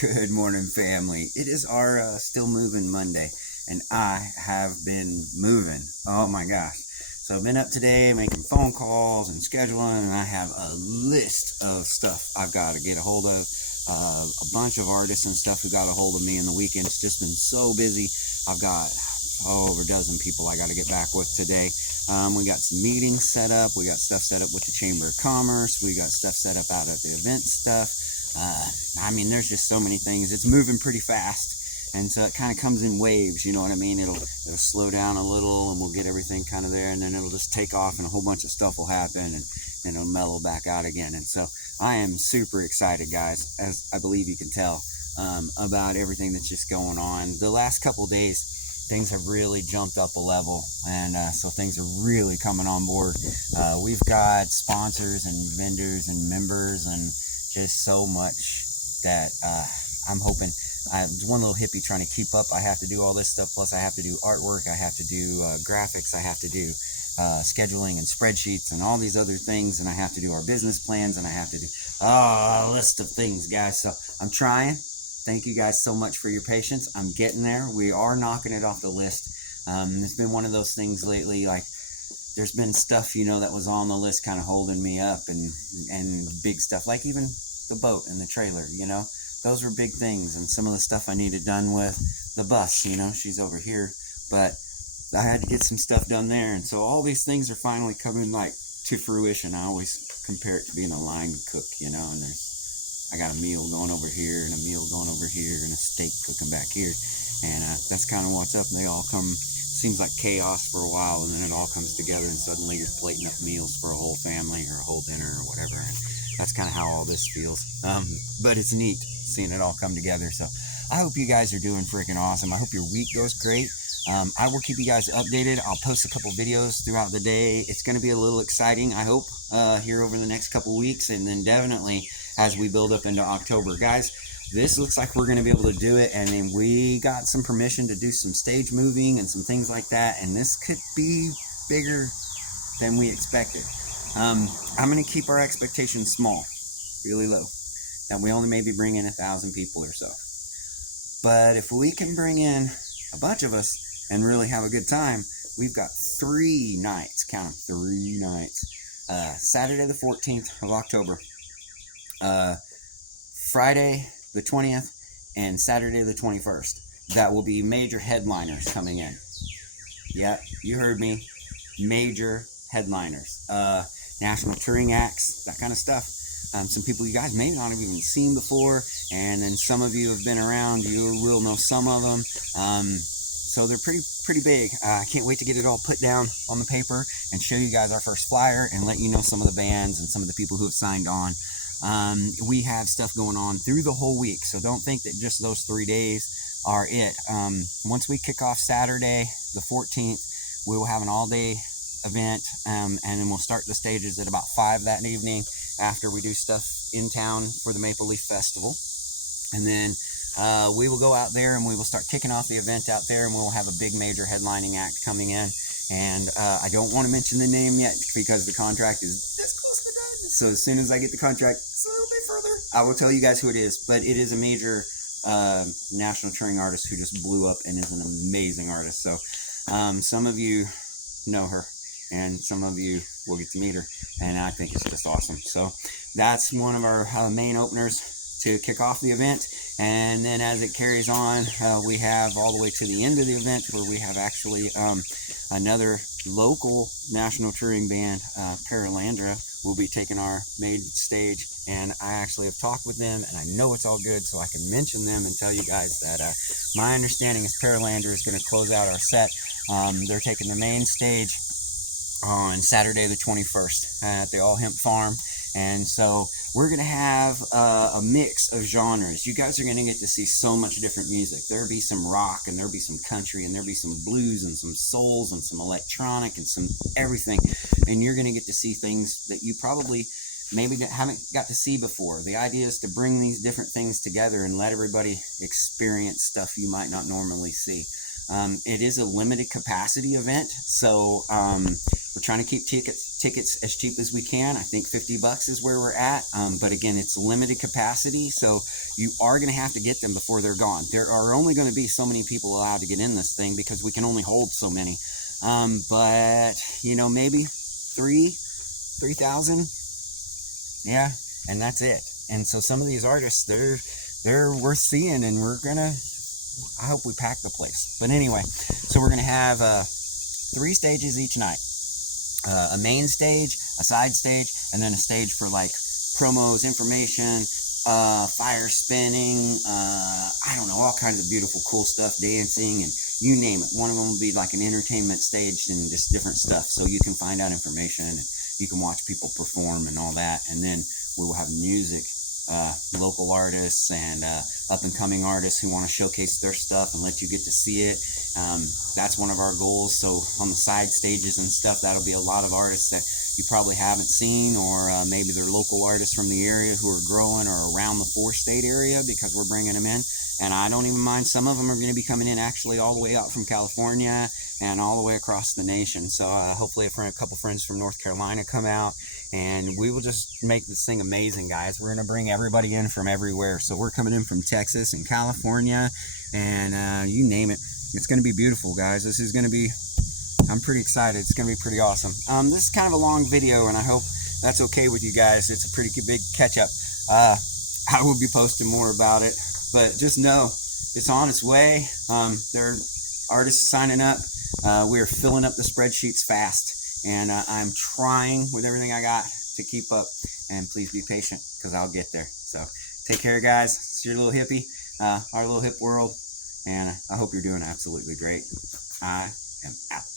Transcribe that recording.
Good morning, family. It is our Still Moving Monday, and I have been moving. Oh my gosh. So I've been up today making phone calls and scheduling, and I have a list of stuff I've got to get a hold of. A bunch of artists and stuff who got a hold of me in the weekend. It's just been so busy. I've got over a dozen people I got to get back with today. We got some meetings set up. We got stuff set up with the Chamber of Commerce. We got stuff set up out at the event stuff. There's just so many things. It's moving pretty fast, and so it kind of comes in waves. You know what I mean? It'll slow down a little, and we'll get everything kind of there, and then it'll just take off, and a whole bunch of stuff will happen, and then it'll mellow back out again. And so I am super excited, guys, as I believe you can tell, about everything that's just going on. The last couple days, things have really jumped up a level, and so things are really coming on board. We've got sponsors and vendors and members and just so much that I'm hoping. I'm one little hippie trying to keep up. I have to do all this stuff, plus I have to do artwork, I have to do graphics, I have to do scheduling and spreadsheets and all these other things, and I have to do our business plans, and I have to do a list of things, guys. So I'm trying. Thank you guys so much for your patience. I'm getting there. We are knocking it off the list. It's been one of those things lately, like there's been stuff, that was on the list kind of holding me up, and big stuff, like even the boat and the trailer, those were big things, and some of the stuff I needed done with the bus, she's over here, but I had to get some stuff done there, and so all these things are finally coming to fruition. I always compare it to being a line cook, and I got a meal going over here and a meal going over here and a steak cooking back here, and that's kind of what's up. And they all come, seems like chaos for a while, and then it all comes together, and suddenly you're plating up meals for a whole family or a whole dinner or whatever, and that's kind of how all this feels. But it's neat seeing it all come together. So I hope you guys are doing freaking awesome. I hope your week goes great. I will keep you guys updated. I'll post a couple videos throughout the day. It's going to be a little exciting, I hope, here over the next couple weeks, and then definitely as we build up into October. Guys, this looks like we're going to be able to do it, and then we got some permission to do some stage moving and some things like that, and this could be bigger than we expected. I'm going to keep our expectations small, really low, that we only maybe bring in 1,000 people or so. But if we can bring in a bunch of us and really have a good time, we've got 3 nights, count them, 3 nights. Saturday the 14th of October, Friday the 20th, and Saturday the 21st. That will be major headliners coming in. Yeah, you heard me. Major headliners. National touring acts, that kind of stuff. Some people you guys may not have even seen before, and then some of you have been around, you will know some of them. So they're pretty big. I can't wait to get it all put down on the paper and show you guys our first flyer and let you know some of the bands and some of the people who have signed on. We have stuff going on through the whole week, so don't think that just those 3 days are it. Once we kick off Saturday the 14th, we will have an all-day event, and then we'll start the stages at about 5 that evening after we do stuff in town for the Maple Leaf Festival. And then we will go out there and we will start kicking off the event out there, and we will have a big major headlining act coming in. And I don't want to mention the name yet because the contract is this close to done. So as soon as I get the contract, it's a little bit further, I will tell you guys who it is. But it is a major national touring artist who just blew up and is an amazing artist. So some of you know her, and some of you will get to meet her, and I think it's just awesome. So that's one of our main openers to kick off the event. And then as it carries on, we have all the way to the end of the event where we have actually another local national touring band, Paralandra, will be taking our main stage, and I actually have talked with them, and I know it's all good, so I can mention them and tell you guys that my understanding is Paralandra is going to close out our set. They're taking the main stage on Saturday the 21st at the All Hemp Farm, and so we're going to have a mix of genres. You guys are going to get to see so much different music. There'll be some rock, and there'll be some country, and there'll be some blues, and some souls, and some electronic, and some everything. And you're going to get to see things that you probably maybe haven't got to see before. The idea is to bring these different things together and let everybody experience stuff you might not normally see. It is a limited capacity event, so we're trying to keep tickets as cheap as we can. I think $50 is where we're at, but again, it's limited capacity, so you are going to have to get them before they're gone. There are only going to be so many people allowed to get in this thing because we can only hold so many. But you know, maybe 3,000, yeah, and that's it. And so some of these artists, they're worth seeing, and I hope we pack the place. But anyway, so we're gonna have 3 stages each night. A main stage, a side stage, and then a stage for like promos, information, fire spinning, I don't know, all kinds of beautiful, cool stuff, dancing, and you name it. One of them will be like an entertainment stage and just different stuff, so you can find out information and you can watch people perform and all that. And then we will have music, local artists and up-and-coming artists who want to showcase their stuff and let you get to see it. That's one of our goals. So on the side stages and stuff, that'll be a lot of artists that you probably haven't seen, or maybe they're local artists from the area who are growing or around the 4-state area, because we're bringing them in. And I don't even mind, some of them are going to be coming in actually all the way out from California and all the way across the nation. So hopefully a couple friends from North Carolina come out, and we will just make this thing amazing, guys. We're going to bring everybody in from everywhere. So we're coming in from Texas and California and you name it. It's going to be beautiful, guys. This is going to be, I'm pretty excited. It's going to be pretty awesome. This is kind of a long video, and I hope that's okay with you guys. It's a pretty big catch-up. I will be posting more about it, but just know it's on its way. There are artists signing up. We're filling up the spreadsheets fast, and I'm trying with everything I got to keep up, and please be patient because I'll get there. So take care, guys. It's your little hippie, our little hip world, and I hope you're doing absolutely great. I am out.